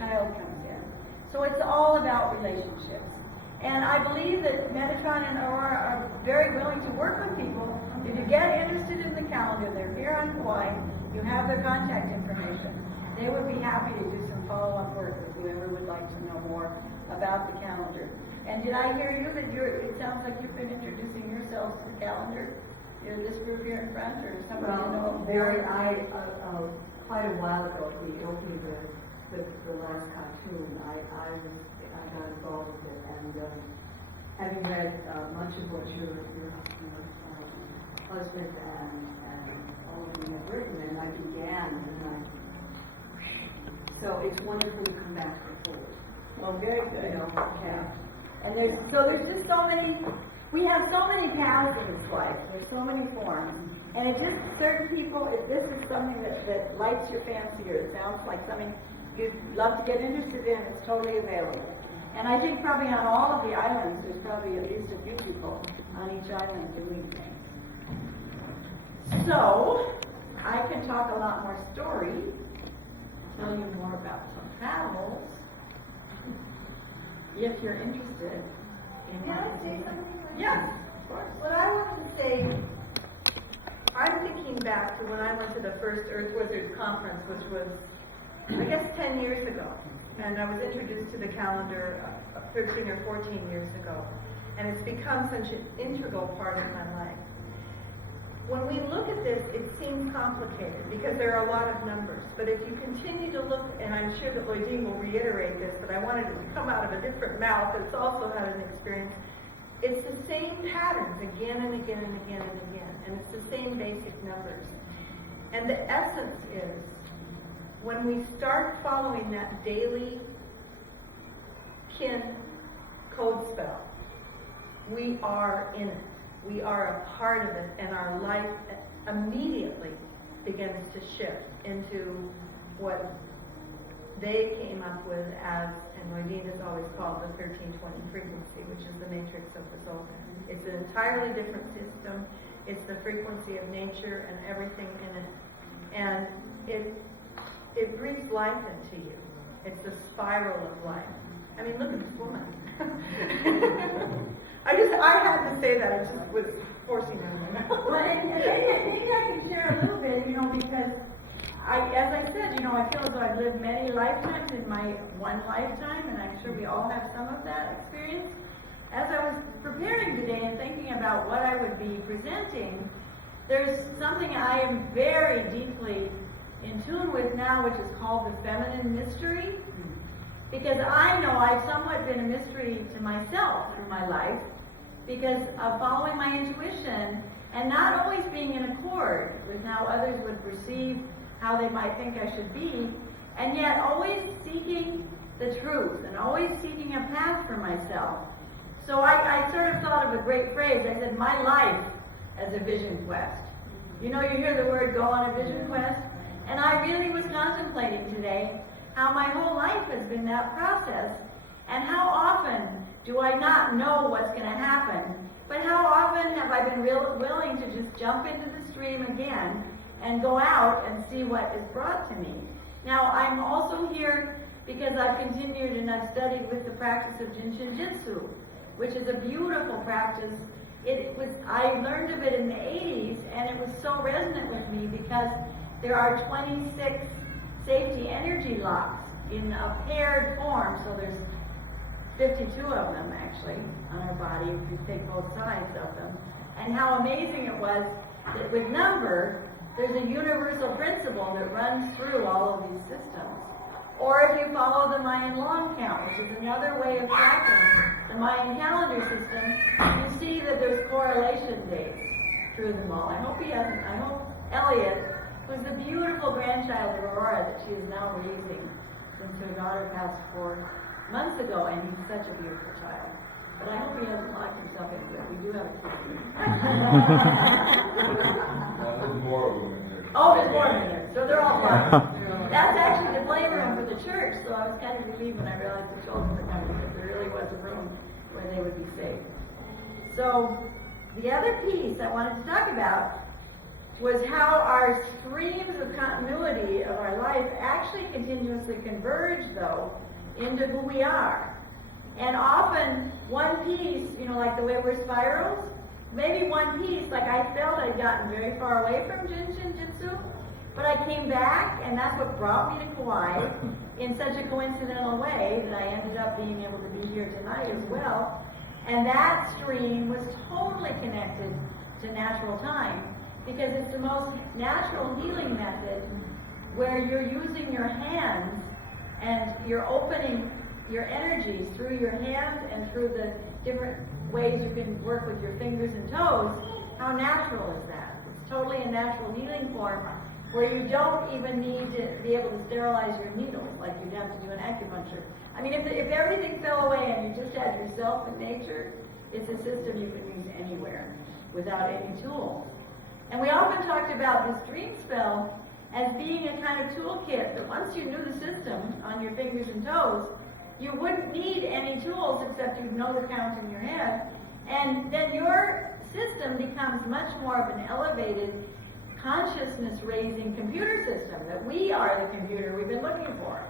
child comes in. So it's all about relationships. And I believe that Metatron and Aurora are very willing to work with people. If you get interested in the calendar, they're here on Kaua'i, you have their contact information. They would be happy to do some follow-up work if whoever would like to know more about the calendar. And did I hear you that it sounds like you've been introducing yourselves to the calendar? This group here in front, or somebody you know? Quite a while ago, the opening the last cartoon, I got involved with it, and having read much of what your husband and all of you have written, and I began, so it's wonderful to come back and forth. Well, very good. You know, yeah. And there's just so many, we have so many paths in this life, there's so many forms, and it just, certain people, if this is something that lights your fancy or it sounds like something you'd love to get interested in, it's totally available. And I think probably on all of the islands, there's probably at least a few people on each island doing things. So, I can talk a lot more story, tell you more about some travels, if you're interested. Can I say something? Yes, of course. What I wanted to say, I'm thinking back to when I went to the first Earth Wizards conference, which was, I guess, 10 years ago. And I was introduced to the calendar 13 or 14 years ago. And it's become such an integral part of my life. When we look at this, it seems complicated because there are a lot of numbers. But if you continue to look, and I'm sure that Lloydine will reiterate this, but I wanted it to come out of a different mouth that's also had an experience. It's the same patterns again and again and again and again. And it's the same basic numbers. And the essence is, when we start following that daily kin code spell, we are in it. We are a part of it, and our life immediately begins to shift into what they came up with as, and Lloydine has always called the 1320 frequency, which is the matrix of the soul. It's an entirely different system. It's the frequency of nature and everything in it. And it breathes life into you. It's the spiral of life. I mean, look at this woman. I had to say that. I just was forcing it on my mouth. Well, and maybe I can share a little bit, because as I said, I feel as though I've lived many lifetimes in my one lifetime, and I'm sure we all have some of that experience. As I was preparing today and thinking about what I would be presenting, there's something I am very deeply in tune with now, which is called the feminine mystery. Because I know I've somewhat been a mystery to myself through my life because of following my intuition and not always being in accord with how others would perceive how they might think I should be, and yet always seeking the truth and always seeking a path for myself. So I sort of thought of a great phrase. I said, my life as a vision quest. You hear the word go on a vision quest, and I really was contemplating today how my whole life has been that process, and how often do I not know what's going to happen, but how often have I been willing to just jump into the stream again and go out and see what is brought to me. Now, I'm also here because I've continued and I've studied with the practice of Jin-Shin-Jitsu, which is a beautiful practice. I learned of it in the 80s, and it was so resonant with me because there are 26 safety energy locks in a paired form, so there's 52 of them actually on our body if you take both sides of them. And how amazing it was that with number, there's a universal principle that runs through all of these systems. Or if you follow the Mayan long count, which is another way of tracking the Mayan calendar system, you see that there's correlation dates through them all. I hope Elliot, who's the beautiful grandchild of Aurora that she is now raising since her daughter passed 4 months ago, and he's such a beautiful child. But I hope he hasn't locked himself into it. We do have a kid. There's more of them in there. Oh, there's more in there. So they're all fun. That's actually the playroom for the church, so I was kind of relieved when I realized the children were coming, because there really was a room where they would be safe. So the other piece I wanted to talk about was how our streams of continuity of our life actually continuously converge, though, into who we are. And often, one piece, you know, like the way we're spirals, maybe one piece, like I felt I'd gotten very far away from Jinshin Jitsu, but I came back, and that's what brought me to Kaua'i in such a coincidental way that I ended up being able to be here tonight as well. And that stream was totally connected to natural time, because it's the most natural healing method where you're using your hands and you're opening your energies through your hands and through the different ways you can work with your fingers and toes. How natural is that? It's totally a natural healing form where you don't even need to be able to sterilize your needles like you'd have to do an acupuncture. I mean, if everything fell away and you just had yourself and nature, it's a system you can use anywhere without any tools. And we often talked about this dream spell as being a kind of toolkit that once you knew the system on your fingers and toes, you wouldn't need any tools except you'd know the count in your head. And then your system becomes much more of an elevated, consciousness-raising computer system, that we are the computer we've been looking for.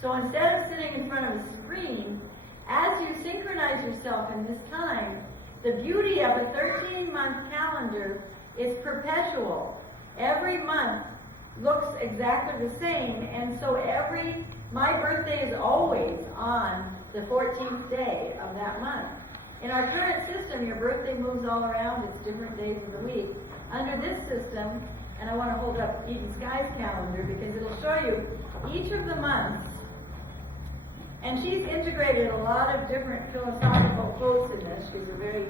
So instead of sitting in front of a screen, as you synchronize yourself in this time, the beauty of a 13-month calendar is perpetual. Every month looks exactly the same, and so my birthday is always on the 14th day of that month. In our current system, your birthday moves all around, it's different days of the week. Under this system, and I want to hold up Eden Sky's calendar because it'll show you each of the months, and she's integrated a lot of different philosophical quotes in this. She's a very,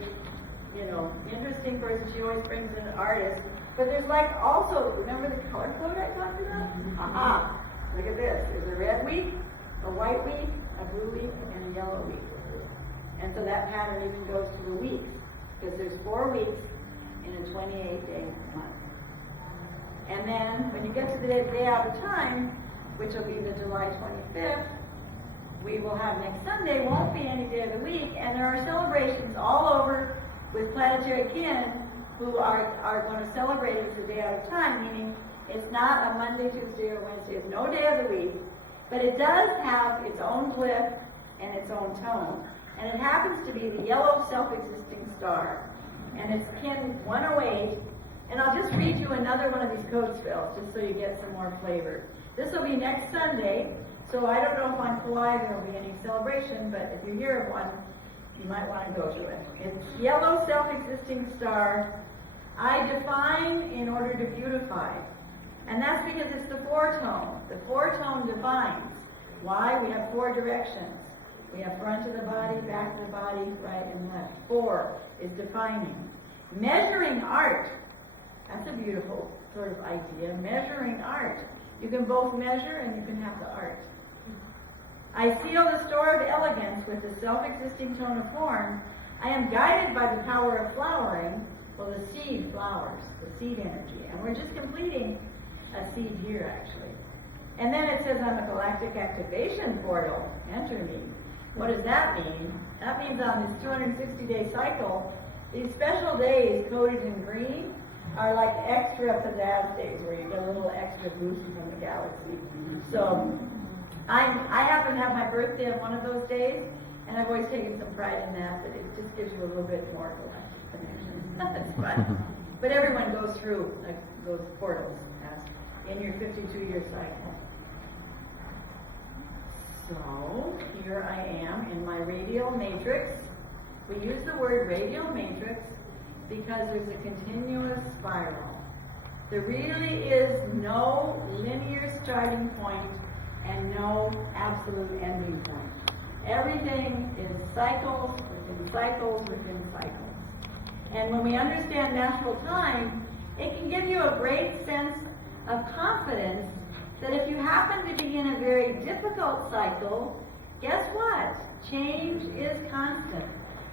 interesting person. She always brings in artists. But there's also, remember the color code I talked about? Aha! Look at this. There's a red week, a white week, a blue week, and a yellow week. And so that pattern even goes to the weeks, because there's 4 weeks in a 28-day month. And then when you get to the day out of time, which will be the July 25th, we will have next Sunday, won't be any day of the week, and there are celebrations all over with planetary kin who are going to celebrate it as a day out of time, meaning it's not a Monday, Tuesday, or Wednesday, it's no day of the week, but it does have its own glyph and its own tone. And it happens to be the yellow self-existing star, and it's kin 108. And I'll just read you another one of these code spells, just so you get some more flavor. This will be next Sunday, so I don't know if on Kaua'i there will be any celebration, but if you hear of one, you might want to go to it. It's yellow self-existing star. I define in order to beautify. And that's because it's the 4-tone. The 4-tone defines. Why? We have 4 directions. We have front of the body, back of the body, right and left. 4 is defining. Measuring art. That's a beautiful sort of idea. Measuring art. You can both measure and you can have the art. I seal the store of elegance with the self-existing tone of form. I am guided by the power of flowering. Well, the seed flowers, the seed energy. And we're just completing a seed here, actually. And then it says I'm a galactic activation portal. Enter me. What does that mean? That means on this 260-day cycle, these special days coded in green are like extra pizzazz days where you get a little extra boost from the galaxy. So I happen to have my birthday on one of those days, and I've always taken some pride in that it just gives you a little bit more galactic connection. That's fun. But everyone goes through those portals in your 52-year cycle. So here I am in my radial matrix. We use the word radial matrix because there's a continuous spiral. There really is no linear starting point and no absolute ending point. Everything is cycles within cycles within cycles. And when we understand natural time, it can give you a great sense of confidence that if you happen to be in a very difficult cycle, guess what? Change is constant,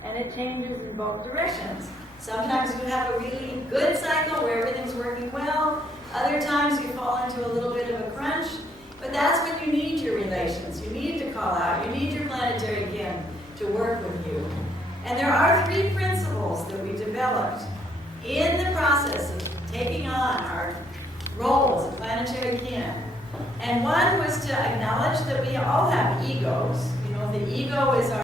and it changes in both directions. Sometimes you have a really good cycle where everything's working well. Other times you fall into a little bit of a crunch, but that's when you need your relations. You need to call out. You need your planetary kin to work with you. And there are 3 principles that we developed in the process of taking on our role as a planetary kin. And one was to acknowledge that we all have